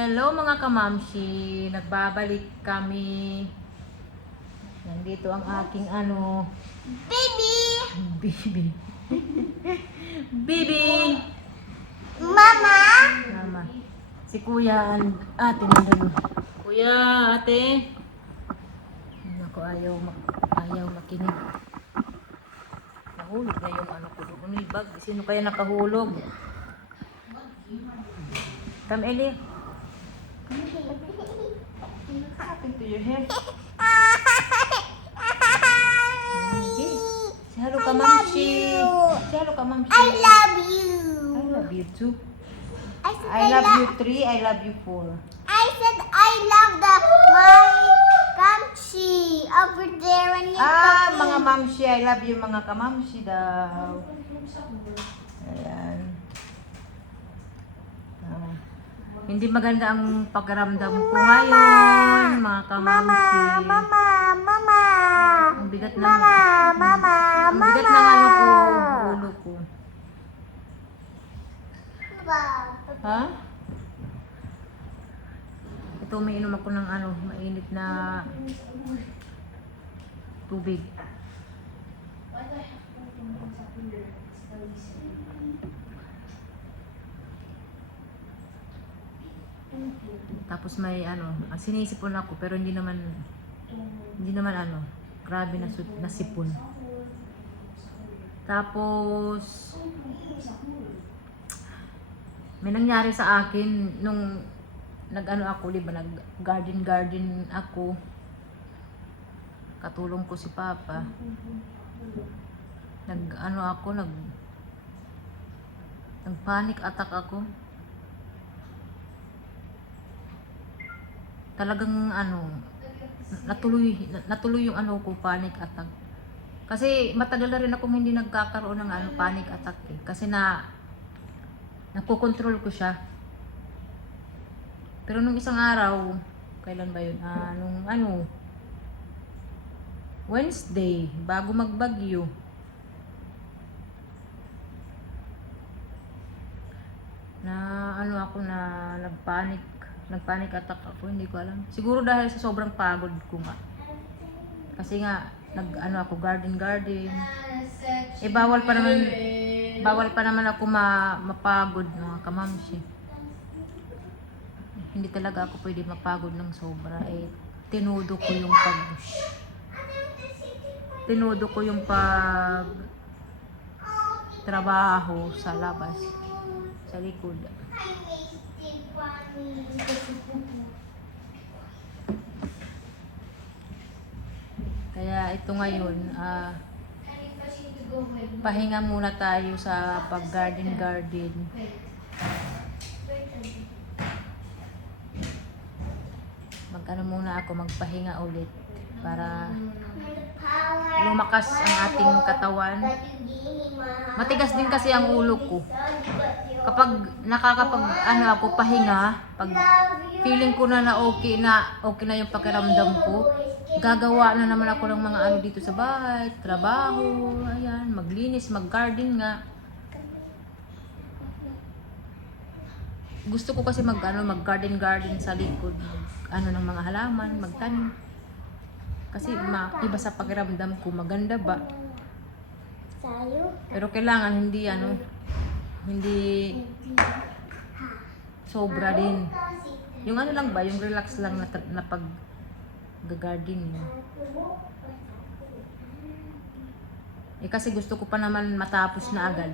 Hello mga kamamshi, nagbabalik kami. Nandito ang aking Baby! bibi. Bibi! Mama! Mama. Si kuya, ate nandun. Kuya, ate. Ako ayaw makinig. Nahulog na yung ko doon. Ano yung bag? Sino kaya nakahulog? Come, Ellie. What happened to your hair? Say hello ka, Mamshi. Say hello ka, Mamshi. I love you! I love you too. I said I love you 3, I love you 4. I said I love my kamchi over there when you're talking. Mga Mamshi, I love you mga kamamshi daw. Ayan. Hindi maganda ang pagramdam ko ngayon, mga kamamshi. Mama! Ang bigat ng Mama! ang bigat ng ulo ko. Ha? Ito, may inom ako ng mainit na tubig. Tapos may sinisipon ako pero hindi naman grabe na nasipon. Tapos may nangyari sa akin nung ako, di ba, nag-garden ako. Katulong ko si Papa. Nag-panic attack ako. Talagang natuloy yung ko, panic attack. Kasi matagal na rin akong hindi nagkakaroon ng panic attack eh. Kasi nakokontrol ko siya. Pero nung isang araw, kailan ba yun? Wednesday, bago magbagyo. Nagpanic attack ako, hindi ko alam. Siguro dahil sa sobrang pagod ko nga. Kasi nga, ako garden. Bawal pa naman ako mapagod, mga kamamshi. Hindi talaga ako pwede mapagod ng sobra. Tinudo ko yung pag trabaho sa labas, sa likod. Kaya ito ngayon, pahinga muna tayo sa pag-garden. Magpahinga ulit para lumakas ang ating katawan. Matigas din kasi ang ulo ko. Kapag ako pahinga, pag feeling ko na okay na yung pakiramdam ko, gagawa na naman ako ng mga dito sa bahay, trabaho, ayan, maglinis, mag-garden nga. Gusto ko kasi mag-garden sa likod, ng mga halaman, magtanim. Kasi iba sa pakiramdam ko, maganda ba? Pero kailangan hindi sobra din. Yung lang ba, yung relax lang na pag-garden. Kasi gusto ko pa naman matapos na agad.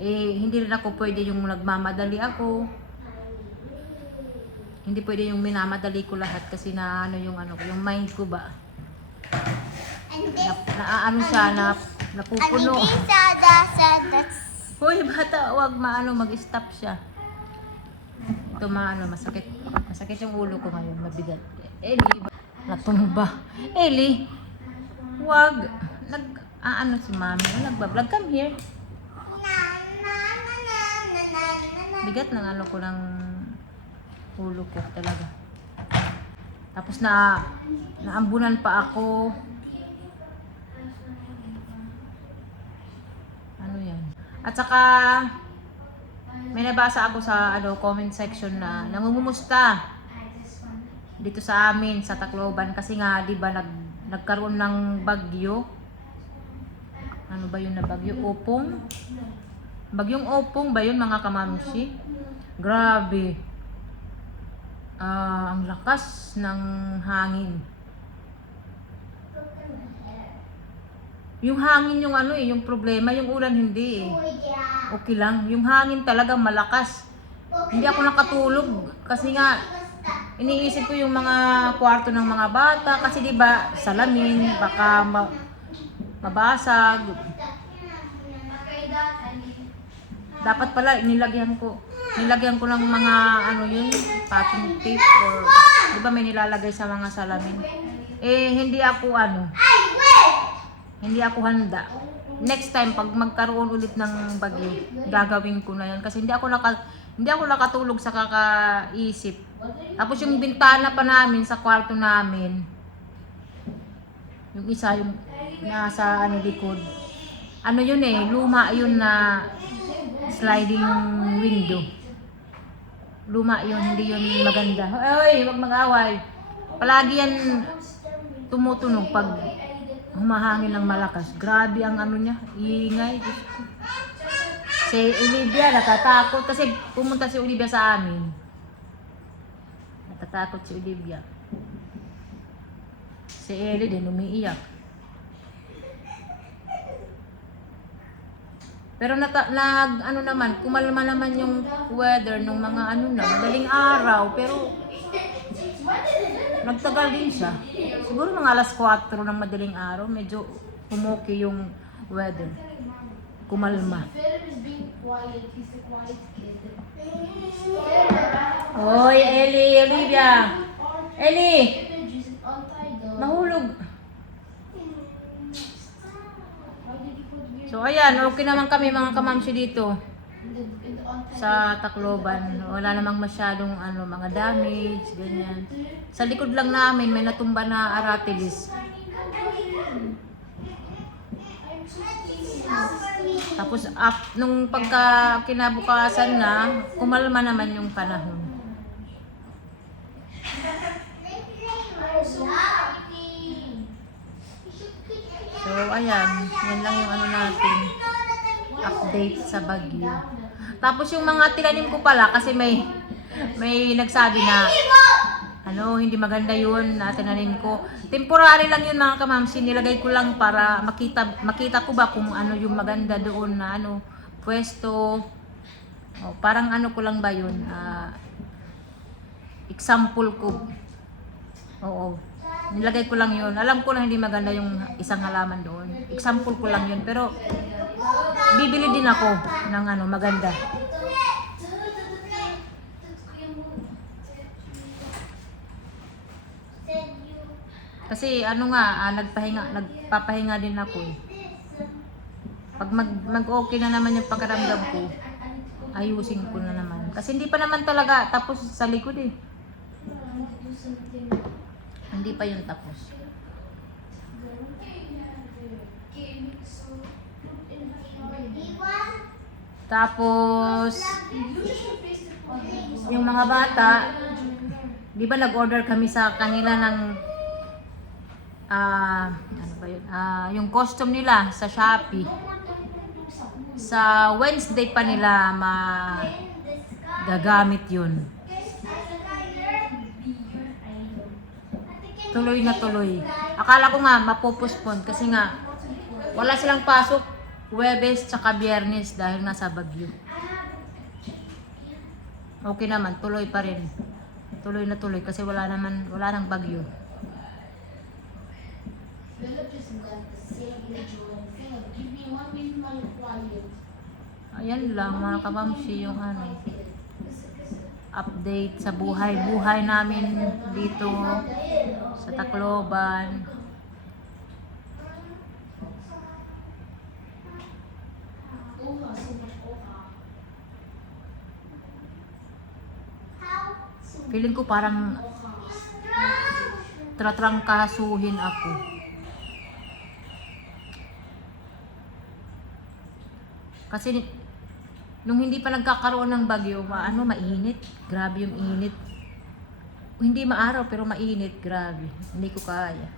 Hindi rin ako pwede yung nagmamadali ako. Hindi pwede yung minamadali ko lahat kasi yung mind ko ba. Napupuno. Hoy bata, wag mag-stop siya. Ito masakit yung ulo ko ngayon, mabigat. Eli, natumba. Eli, wag. Si mami, nagbablog, come here. Bigat ng ko ng ulo ko talaga. Tapos naambunan pa ako. Yan? At saka may nabasa ako sa comment section na nangungumusta dito sa amin sa Tacloban kasi nga 'di ba nagkaroon ng bagyo. Ano ba 'yun na bagyo? Opong. Bagyong Opong ba 'yun mga kamamsi? Grabe. Ang lakas ng hangin. Yung hangin yung yung problema, yung ulan hindi eh. Okay lang. Yung hangin talagang malakas. Hindi ako nakatulog kasi nga iniisip ko yung mga kwarto ng mga bata kasi 'di ba salamin baka mabasag. Dapat pala nilagyan ko ng mga yun, packing tape or 'di ba may nilalagay sa mga salamin. Hindi ako handa. Next time pag magkaroon ulit ng bagyo, gagawin ko na 'yan kasi hindi ako nakatulog sa kakaisip. Tapos yung bintana pa namin sa kwarto namin, yung isa yung nasa likod. Yun luma yun na sliding window. Luma yun, hindi yun maganda. Hoy, wag mag-away. Palagi yan tumutunog pag humahangin ng malakas. Grabe ang niya, ingay. Si Olivia natatakot kasi pumunta si Olivia sa amin. Natatakot si Olivia. Si Ellie din umiiyak. Pero naman, kumalma naman yung weather nung mga madaling araw, pero nagtagal din siya. Siguro mga alas 4 ng madaling araw, medyo umuki yung weather. Kumalma. Hoy, Ellie, Olivia. Ellie! Mahulog. So ayan, okay naman kami mga kamamsi dito sa Tacloban. Wala namang masyadong mga damage, ganyan. Sa likod lang namin may natumba na aratilis. Tapos nung pagka kinabukasan na, kumalma naman yung panahon. So ayan, yan lang yung natin update sa bagyo. Tapos yung mga tinanim ko pala kasi may nagsabi na hindi maganda yun na tinanim ko. Temporary lang yun mga kamamsi, nilagay ko lang para makita ko ba kung yung maganda doon na pwesto. Parang ko lang ba yun, example ko. Oo. Nilagay ko lang yun. Alam ko na hindi maganda yung isang halaman doon. Example ko lang yun. Pero, bibili din ako ng maganda. Kasi nagpapahinga din ako eh. Pag mag-okay na naman yung pagkaramdam ko, ayusin ko na naman. Kasi hindi pa naman talaga tapos sa likod eh. Hindi pa yun tapos. Tapos, yung mga bata, di ba nag-order kami sa kanila ng yung costume nila sa Shopee. Sa Wednesday pa nila gagamit yun. Tuloy na tuloy. Akala ko nga mapopospon kasi nga wala silang pasok Huwebes tsaka Biyernes dahil nasa bagyo. Okay naman, tuloy pa rin. Tuloy na tuloy kasi wala nang bagyo. Ayan lang mga kamamsi yung update sa buhay namin dito sa Tacloban. Feeling ko parang tatrangkasuhin ako. Kasi Nung hindi pa nagkakaroon ng bagyo, mainit. Grabe yung init. Hindi maaraw pero mainit. Grabe. Hindi ko kaya.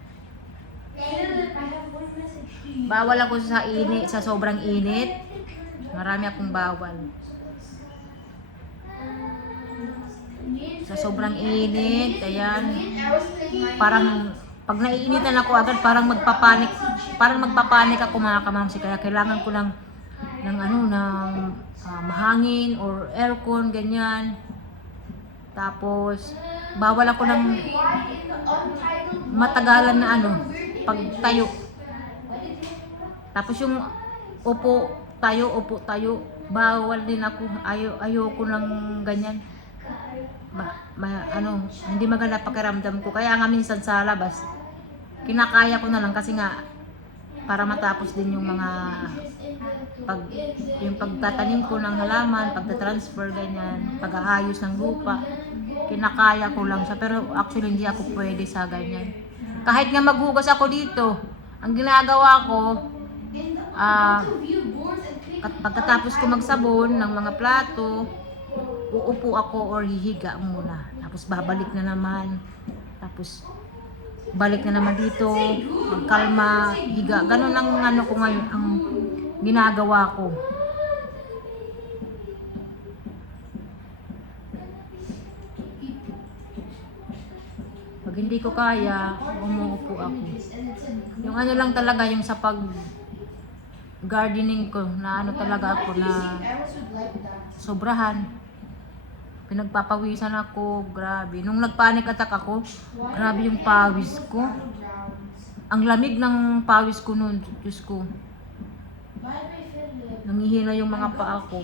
Bawal ako sa init, sa sobrang init. Marami akong bawal. Sa sobrang init, ayan. Parang pag naiinitan ako agad, parang magpapanik ako mga kamamsi. Kaya kailangan ko ng mahangin or aircon, ganyan. Tapos, bawal ako ng matagalan na pagtayo. Tapos yung upo tayo, bawal din ako. Ayoko ng ganyan. Hindi maganda pakiramdam ko. Kaya nga minsan sa labas, kinakaya ko na lang kasi nga para matapos din yung mga yung pagtatanim ko ng halaman, pagta-transfer ganyan, pag-aayos ng lupa. Kinakaya ko lang siya pero actually hindi ako pwede sa ganyan. Kahit nga maghugas ako dito, ang ginagawa ko pagkatapos ko magsabon ng mga plato, uupo ako or hihiga muna. Tapos babalik na naman. Tapos balik na naman dito, magkalma, higa. Ganun ang ko ngayon, ang ginagawa ko. Pag hindi ko kaya, umuupo ako. Yung lang talaga, yung sa gardening ko, na talaga ako na sobrahan. Pinagpapawisan ako, grabe. Nung nagpanic attack ako, grabe yung pawis ko. Ang lamig ng pawis ko noon, Diyos ko. Nangihina yung mga paa ko.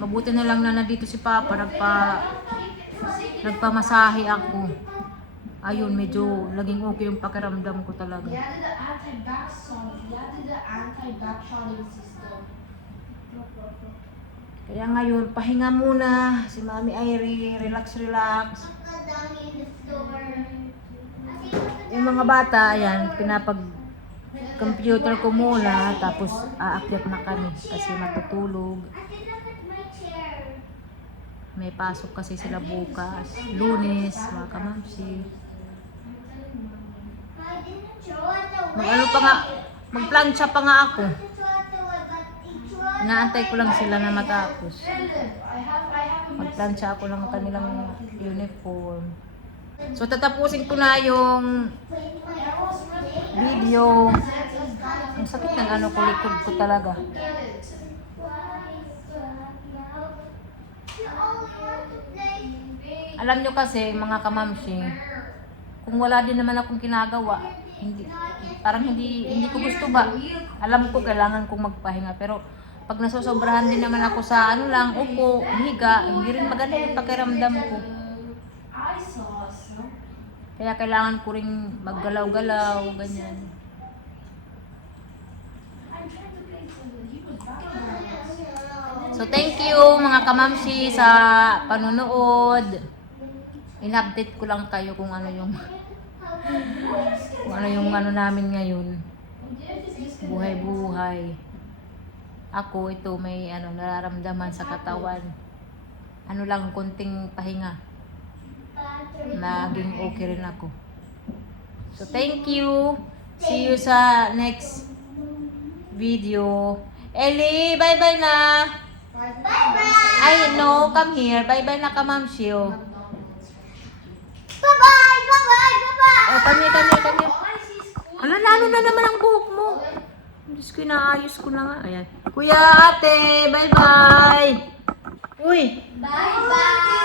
Mabuti na lang na nandito si Papa, nagpamasahe ako. Ayun, medyo naging okay yung pakiramdam ko talaga. Kaya ngayon, pahinga muna si Mami Irie, relax. Yung mga bata, ayan, pinapag-computer ko muna, tapos aakyat na kami kasi matutulog. May pasok kasi sila bukas, Lunes, mga kamamsi. Magplansya pa nga ako. Inaantay ko lang sila na matapos. Magplansya ako ng kanilang uniform. So tatapusin ko na yung video. Ang sakit ng likod ko talaga. Alam nyo kasi mga kamamsi, kung wala din naman akong ginagawa, hindi ko gusto ba. Alam ko kailangan kong magpahinga, pero pag nasosobrahan din naman ako sa upo, higa, hindi rin maganda yung pakiramdam ko. Kaya kailangan ko rin maggalaw-galaw, ganyan. So thank you mga kamamsi sa panunood. In-update ko lang kayo kung ano yung namin ngayon. Buhay-buhay. Ako ito may nararamdaman sa katawan. Konting pahinga. Naging okay rin ako. So thank you. See you sa next video. Ellie, bye-bye na. Bye-bye. Ay, no, come here. Bye-bye na ka, Ma'am Shio. Bye-bye. Kami. Ala, lalo na naman ang buhok mo. Diyos ko, inaayos ko na nga. Ayan. Kuya, ate, bye-bye. Uy. Bye-bye.